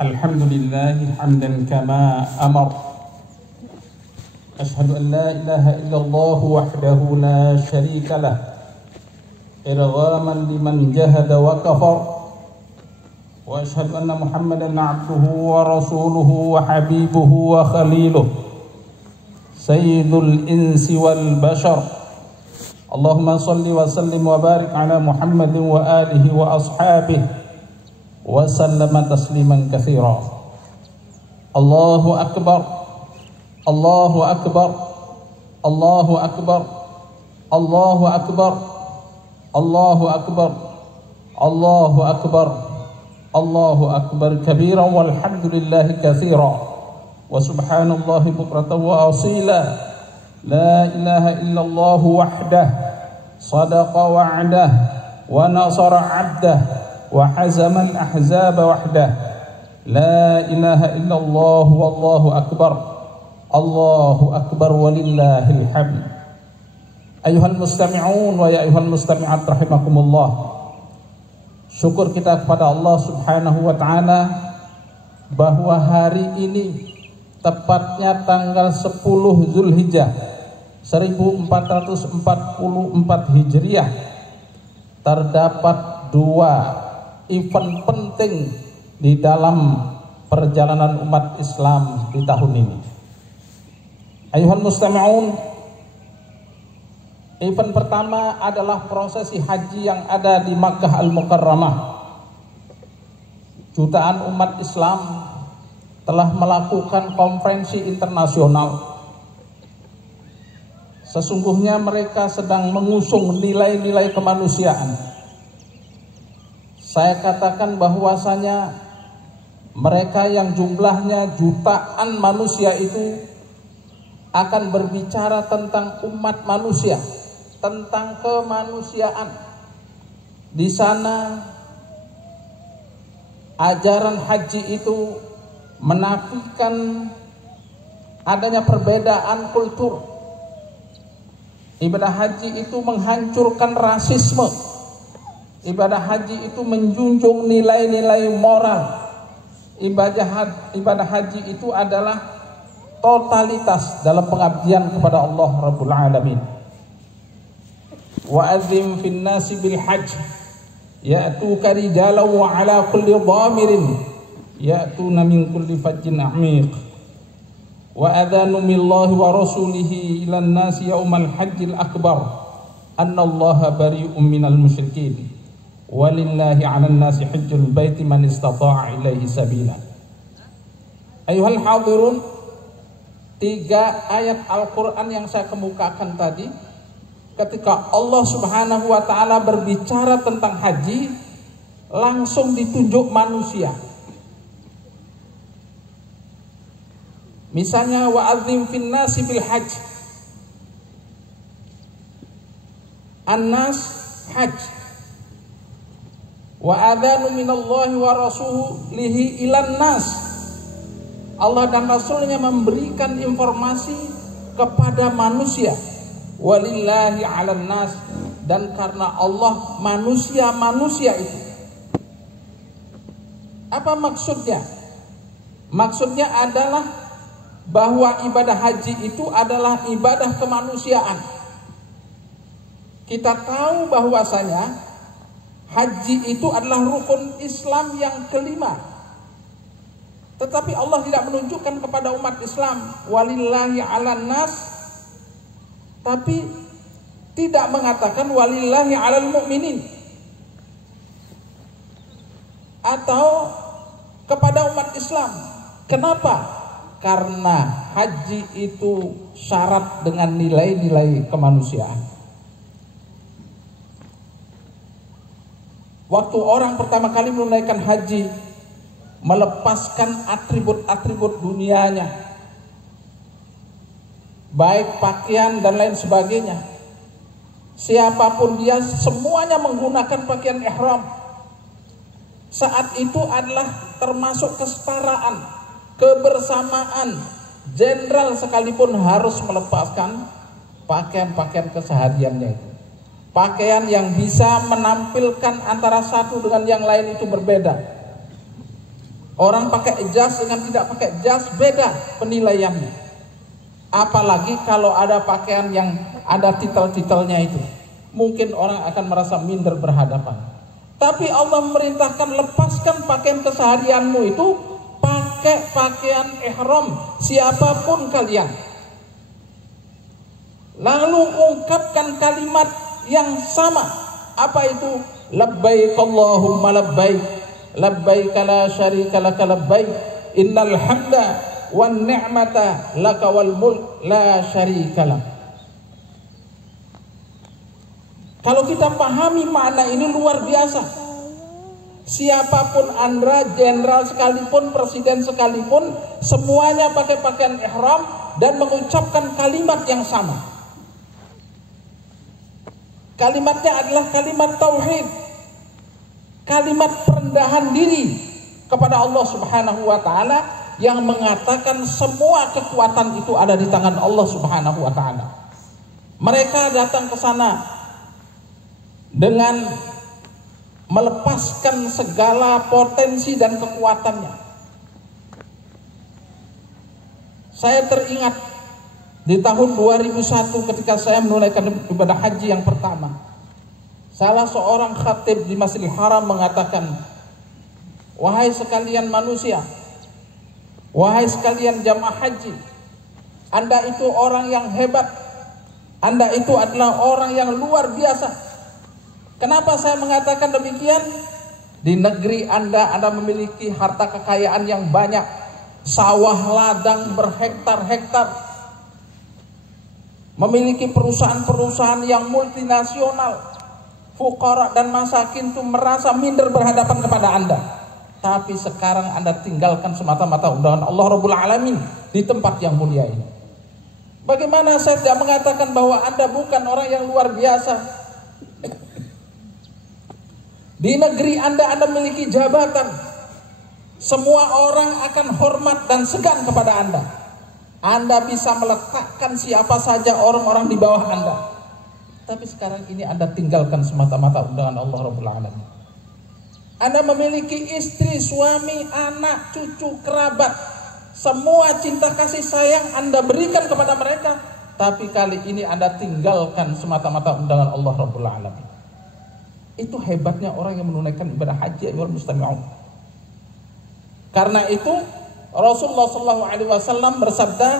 الحمد لله حمدا كما أمر. أشهد أن لا إله إلا الله وحده لا شريك له إرغاما لمن جهد وكفر. وأشهد أن محمدا عبده ورسوله وحبيبه وخليله سيد الإنس والبشر. اللهم صل وسلم وبارك على محمد وآله وأصحابه وسلم تسليما كثيرا. الله أكبر الله أكبر الله أكبر الله أكبر الله أكبر الله أكبر الله أكبر كبيرا والحمد لله كثيرا وسبحان الله بكرة وأصيلا. لا إله إلا الله وحده صدق وعده ونصر عبده وحزم الأحزاب وحده. لا إله إلا الله والله أكبر الله أكبر ولله الحمد. أيها المستمعون ويا أيها المستمعات رحمكم الله. Syukur kita kepada Allah Subhanahu wa Ta'ala bahwa hari ini tepatnya tanggal 10 Zulhijjah 1444 Hijriah terdapat dua event penting di dalam perjalanan umat Islam di tahun ini. Ayuhal mustami'un, event pertama adalah prosesi haji yang ada di Makkah Al-Mukarramah. Jutaan umat Islam telah melakukan konferensi internasional. Sesungguhnya mereka sedang mengusung nilai-nilai kemanusiaan. Saya katakan bahwasanya mereka yang jumlahnya jutaan manusia itu akan berbicara tentang umat manusia, tentang kemanusiaan. Di sana ajaran haji itu menafikan adanya perbedaan kultur. Ibadah haji itu menghancurkan rasisme. Ibadah haji itu menjunjung nilai-nilai moral. Ibadah haji itu adalah totalitas dalam pengabdian kepada Allah Rabbul Alamin. Wa adzim fin nasi bil hajj ya'tuka rijalan wa ala kulli dhamirin ya'tuna min kulli fajjin amiq. Wa adhanu millahi wa rasulihi ilan nasi yaumal hajjil akbar annallaha bari'um minal musyrikin walillahi 'alan nasi hajjul baiti man istata'a ilaihi sabila. Ayuhal hadirun, 3 ayat Al-Quran yang saya kemukakan tadi, ketika Allah Subhanahu wa Ta'ala berbicara tentang haji, langsung ditunjuk manusia. Misalnya wa'adzim fin nasi bil hajj, an-nas hajj, wa adhanu minallahi wa rasulihi ilan nas. Allah dan Rasulnya memberikan informasi kepada manusia. Walillahi 'alan nas, dan karena Allah manusia itu. Apa maksudnya? Maksudnya adalah bahwa ibadah haji itu adalah ibadah kemanusiaan. Kita tahu bahwasanya haji itu adalah rukun Islam yang kelima. Tetapi Allah tidak menunjukkan kepada umat Islam walillahi 'alan nas, tapi tidak mengatakan walillahi 'alal mu'minin atau kepada umat Islam. Kenapa? Karena haji itu syarat dengan nilai-nilai kemanusiaan. Waktu orang pertama kali menunaikan haji, melepaskan atribut-atribut dunianya, baik pakaian dan lain sebagainya. Siapapun dia, semuanya menggunakan pakaian ihram. Saat itu adalah termasuk kesetaraan, kebersamaan. Jenderal sekalipun harus melepaskan pakaian-pakaian kesehariannya itu. Pakaian yang bisa menampilkan antara satu dengan yang lain itu berbeda. Orang pakai jas dengan tidak pakai jas beda penilaiannya. Apalagi kalau ada pakaian yang ada titel-titelnya itu, mungkin orang akan merasa minder berhadapan. Tapi Allah memerintahkan lepaskan pakaian keseharianmu itu, pakai pakaian ihram siapapun kalian. Lalu ungkapkan kalimat yang sama. Apa itu? Labbaik Allahumma labbaik, labbaik la syarika laka labbaik, innal hamda wan ni'mata laka wal mulk la syarika lak. Kalau kita pahami makna ini luar biasa. Siapapun Anda, jenderal sekalipun, presiden sekalipun, semuanya pakai pakaian ihram dan mengucapkan kalimat yang sama. Kalimatnya adalah kalimat tauhid, kalimat perendahan diri kepada Allah Subhanahu wa taala, yang mengatakan semua kekuatan itu ada di tangan Allah Subhanahu wa taala. Mereka datang ke sana dengan melepaskan segala potensi dan kekuatannya. Saya teringat di tahun 2001 ketika saya menunaikan ibadah haji yang pertama, salah seorang khatib di Masjidil Haram mengatakan, wahai sekalian manusia, wahai sekalian jamaah haji, Anda itu orang yang hebat, Anda itu adalah orang yang luar biasa. Kenapa saya mengatakan demikian? Di negeri Anda memiliki harta kekayaan yang banyak, sawah ladang berhektar-hektar, memiliki perusahaan-perusahaan yang multinasional. Fuqara dan masakin itu merasa minder berhadapan kepada Anda. Tapi sekarang Anda tinggalkan semata-mata undangan Allah Rabbul Alamin di tempat yang mulia ini. Bagaimana saya tidak mengatakan bahwa Anda bukan orang yang luar biasa? Di negeri Anda memiliki jabatan. Semua orang akan hormat dan segan kepada Anda. Anda bisa meletakkan siapa saja orang-orang di bawah Anda. Tapi sekarang ini Anda tinggalkan semata-mata undangan Allah Rabbul Alamin. Anda memiliki istri, suami, anak, cucu, kerabat. Semua cinta kasih sayang Anda berikan kepada mereka. Tapi kali ini Anda tinggalkan semata-mata undangan Allah Rabbul Alamin. Itu hebatnya orang yang menunaikan ibadah haji wal mustami'un. Karena itu Rasulullah SAW bersabda,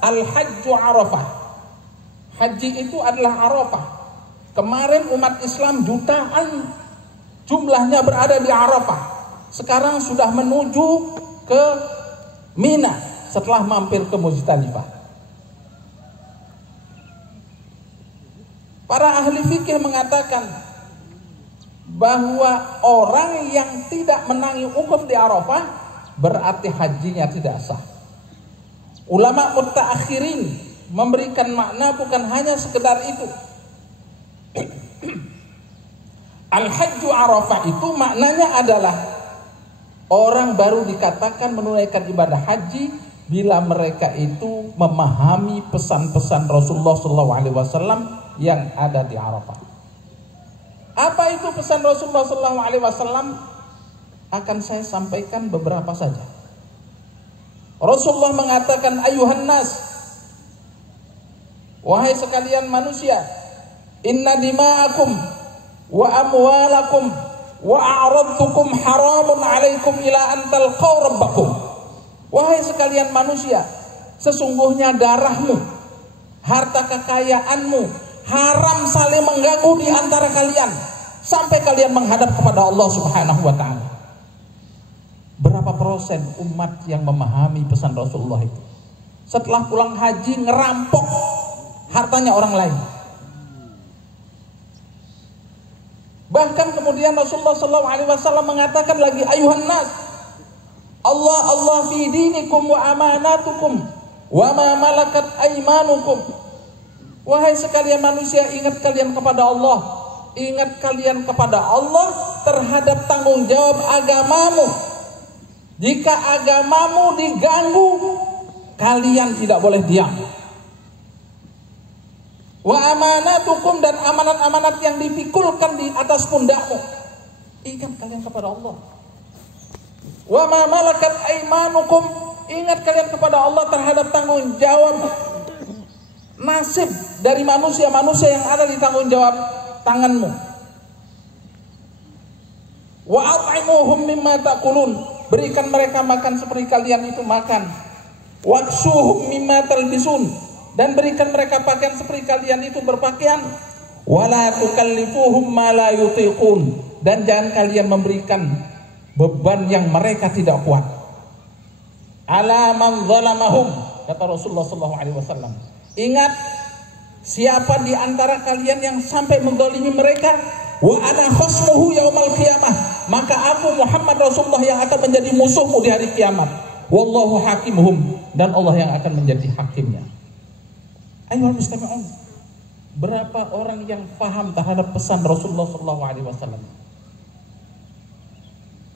al-hajju arafah. Haji itu adalah Arafah. Kemarin umat Islam jutaan jumlahnya berada di Arafah. Sekarang sudah menuju ke Mina setelah mampir ke Muzdalifah. Para ahli fikih mengatakan bahwa orang yang tidak menangi wukuf di Arafah berarti hajinya tidak sah. Ulama mutaakhirin memberikan makna bukan hanya sekedar itu. Al-hajju Arafah itu maknanya adalah orang baru dikatakan menunaikan ibadah haji bila mereka itu memahami pesan-pesan Rasulullah SAW yang ada di Arafah. Apa itu pesan Rasulullah SAW? Akan saya sampaikan beberapa saja. Rasulullah mengatakan, ayuhan nas, wahai sekalian manusia, inna dima'akum wa amwalakum wa a'radtukum haramun alaikum ila an talqaw rabbakum. Wahai sekalian manusia, sesungguhnya darahmu, harta kekayaanmu haram saling mengganggu di antara kalian sampai kalian menghadap kepada Allah Subhanahu wa taala. Berapa persen umat yang memahami pesan Rasulullah itu? Setelah pulang haji ngerampok hartanya orang lain. Bahkan kemudian Rasulullah SAW mengatakan lagi, ayuhan nas, Allah fi dinikum wa amanatukum wa ma malakat aimanukum. Wahai sekalian manusia, ingat kalian kepada Allah. Ingat kalian kepada Allah terhadap tanggung jawab agamamu. Jika agamamu diganggu, kalian tidak boleh diam. Wa amanatukum, dan amanat-amanat yang dipikulkan di atas pundakmu. Ingat kalian kepada Allah. Wa ma malakat aimanukum, ingat kalian kepada Allah terhadap tanggung jawab nasib dari manusia-manusia yang ada di tanggung jawab tanganmu. Wa at'imuhum mimma ta'kulun, berikan mereka makan seperti kalian itu makan. Waksuhum mimma talbisun, dan berikan mereka pakaian seperti kalian itu berpakaian. Wala tukallifuhum ma la yutiqun, dan jangan kalian memberikan beban yang mereka tidak kuat. Ala man zalamahum, kata Rasulullah SAW. Ingat, siapa di antara kalian yang sampai menzalimi mereka, wa ana khasmuhu yaumal qiyamah, maka aku Muhammad Rasulullah yang akan menjadi musuhmu di hari kiamat. Wallahu hakimuhum, dan Allah yang akan menjadi hakimnya. Ayo mustami'un, berapa orang yang paham terhadap pesan Rasulullah SAW?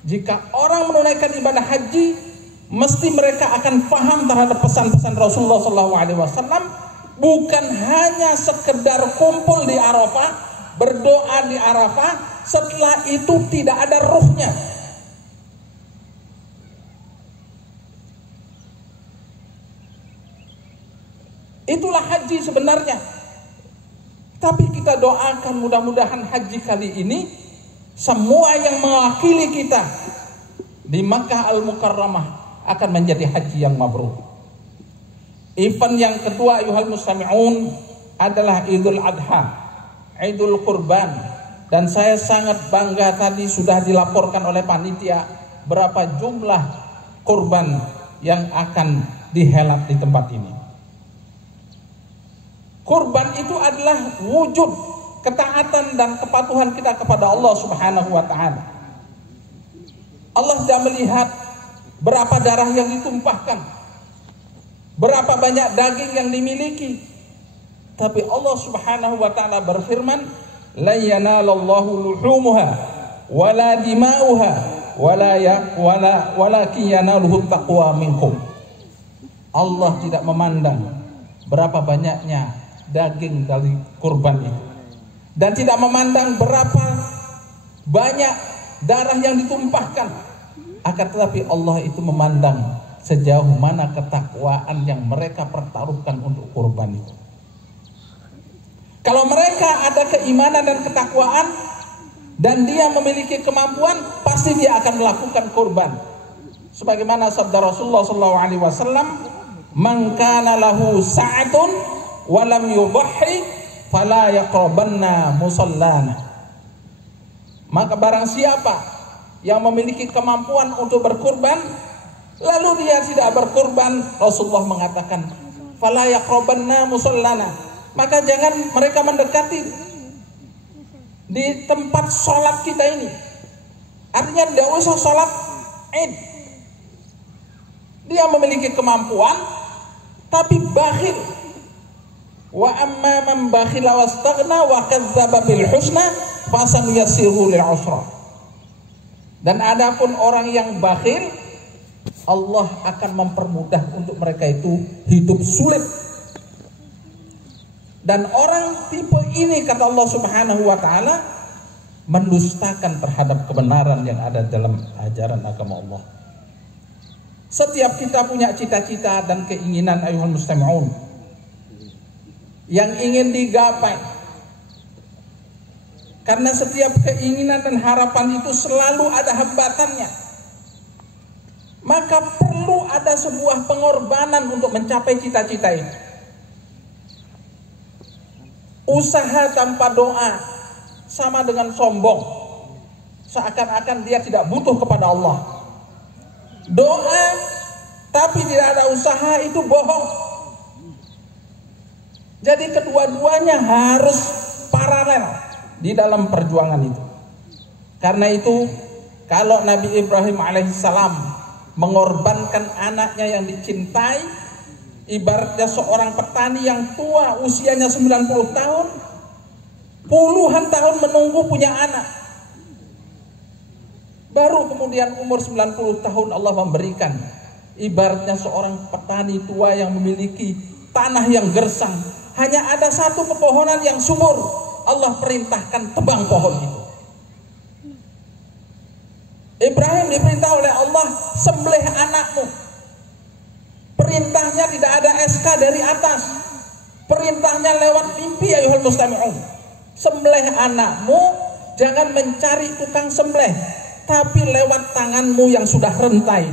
Jika orang menunaikan ibadah haji, mesti mereka akan paham terhadap pesan-pesan Rasulullah SAW. Bukan hanya sekedar kumpul di Arafah, berdoa di Arafah, setelah itu tidak ada ruhnya. Itulah haji sebenarnya. Tapi kita doakan mudah-mudahan haji kali ini semua yang mewakili kita di Makkah Al-Mukarramah akan menjadi haji yang mabrur. Event yang kedua ayuhal mustami'un adalah Idul Adha, Idul Kurban. Dan saya sangat bangga tadi sudah dilaporkan oleh panitia berapa jumlah kurban yang akan dihelat di tempat ini. Kurban itu adalah wujud ketaatan dan kepatuhan kita kepada Allah Subhanahu wa ta'ala. Allah tidak melihat berapa darah yang ditumpahkan, berapa banyak daging yang dimiliki, tapi Allah Subhanahu wa ta'ala berfirman, la yanalallahu luhumuha wala dima'uha walakin yanaluhu taqwa minkum. Allah tidak memandang berapa banyaknya daging dari kurban itu, dan tidak memandang berapa banyak darah yang ditumpahkan, akan tetapi Allah itu memandang sejauh mana ketakwaan yang mereka pertaruhkan untuk kurban itu. Kalau mereka ada keimanan dan ketakwaan dan dia memiliki kemampuan, pasti dia akan melakukan kurban. Sebagaimana sabda Rasulullah SAW, "Man kana lahu sa'atun wa lam yudhhi fala yaqrabanna musallana." Maka barang siapa yang memiliki kemampuan untuk berkurban lalu dia tidak berkurban, Rasulullah mengatakan, fala yaqrabanna musallana, maka jangan mereka mendekati di tempat sholat kita ini. Artinya tidak usah sholat Id. Dia memiliki kemampuan tapi bakhil. Wa amma man bakhila wastaghna wa kadzdzaba bil husna fasanuyassiruhu lil usra. Dan adapun orang yang bakhil, Allah akan mempermudah untuk mereka itu hidup sulit. Dan orang tipe ini, kata Allah Subhanahu wa ta'ala, mendustakan terhadap kebenaran yang ada dalam ajaran agama Allah. Setiap kita punya cita-cita dan keinginan ayuhal mustami'un yang ingin digapai. Karena setiap keinginan dan harapan itu selalu ada hambatannya. Maka perlu ada sebuah pengorbanan untuk mencapai cita-cita itu. Usaha tanpa doa sama dengan sombong. Seakan-akan dia tidak butuh kepada Allah. Doa tapi tidak ada usaha itu bohong. Jadi kedua-duanya harus paralel di dalam perjuangan itu. Karena itu kalau Nabi Ibrahim alaihissalam mengorbankan anaknya yang dicintai, ibaratnya seorang petani yang tua usianya 90 tahun, puluhan tahun menunggu punya anak, baru kemudian umur 90 tahun Allah memberikan. Ibaratnya seorang petani tua yang memiliki tanah yang gersang, hanya ada satu pepohonan yang subur, Allah perintahkan tebang pohon itu. Ibrahim diperintah oleh Allah, sembelih anakmu. Perintahnya tidak ada SK dari atas. Perintahnya lewat mimpi, ayuhal mustami'un. Sembelih anakmu, jangan mencari tukang sembelih, tapi lewat tanganmu yang sudah rentai.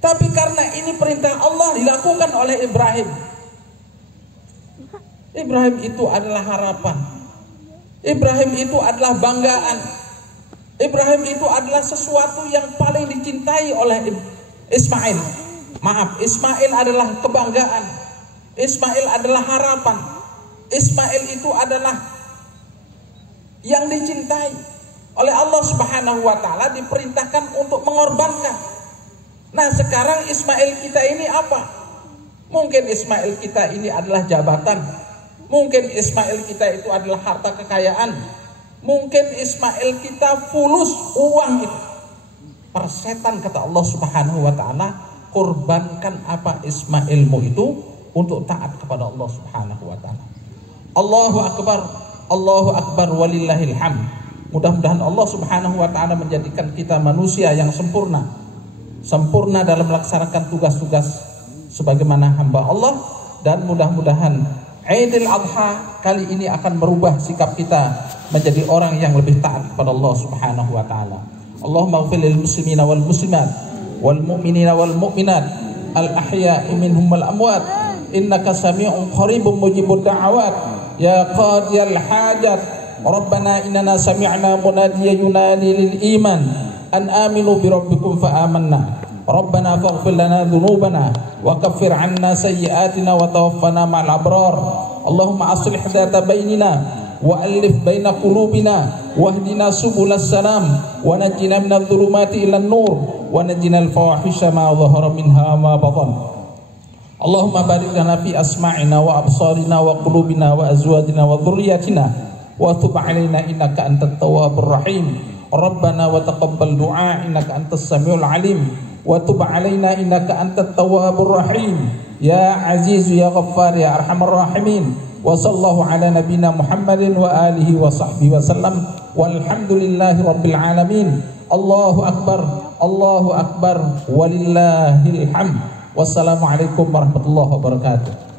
Tapi karena ini perintah Allah dilakukan oleh Ibrahim. Ibrahim itu adalah harapan. Ibrahim itu adalah banggaan. Ibrahim itu adalah sesuatu yang paling dicintai oleh Ismail. Maaf, Ismail adalah kebanggaan. Ismail adalah harapan. Ismail itu adalah yang dicintai oleh Allah Subhanahu wa taala, diperintahkan untuk mengorbankan. Nah, sekarang Ismail kita ini apa? Mungkin Ismail kita ini adalah jabatan. Mungkin Ismail kita itu adalah harta kekayaan. Mungkin Ismail kita fulus uang itu. Persetan kata Allah Subhanahu wa taala, korbankan apa Ismailmu itu untuk taat kepada Allah Subhanahu wa taala. Allahu akbar, Allahu akbar walillahil hamd. Mudah-mudahan Allah Subhanahu wa taala menjadikan kita manusia yang sempurna. Sempurna dalam melaksanakan tugas-tugas sebagaimana hamba Allah, dan mudah-mudahan Idul Adha kali ini akan merubah sikap kita menjadi orang yang lebih taat kepada Allah Subhanahu wa taala. Allahumma ighfir lil muslimina wal muslimat wal mu'minina wal mu'minat al ahya'i minhum wal amwat innaka sami'un qaribun mujibud da'awat ya qadiyal hajat. Rabbana innana sami'na munadiyan yunadi lil iman an aminu bi rabbikum fa amanna. Rabbana faghfir lana dhunubana wa kaffir 'anna sayyi'atina wa tawaffana ma'al abrar. Allahumma aslih dhata bainina wa alif baina qulubina wahdina subulas salam wa najjina minadh dhulumati ilan nur wa najjina al fawahisha ma dhahara minha ma batan. Allahumma barik lana fi asma'ina wa absarina wa qulubina wa azwajina wa dhurriyyatina wa tub 'alaina innaka antat tawwabur rahim. Rabbana wa taqabbal du'a innaka antas samiul alim wa tub 'alaina innaka antat tawwabur rahim. Ya aziz ya ghaffar ya arhamar rahimin. Wa sallallahu ala nabiyyina Muhammadin wa alihi wa sahbihi wa sallam walhamdulillahi rabbil alamin. Allahu akbar walillahil hamd. Wassalamualaikum warahmatullahi wabarakatuh.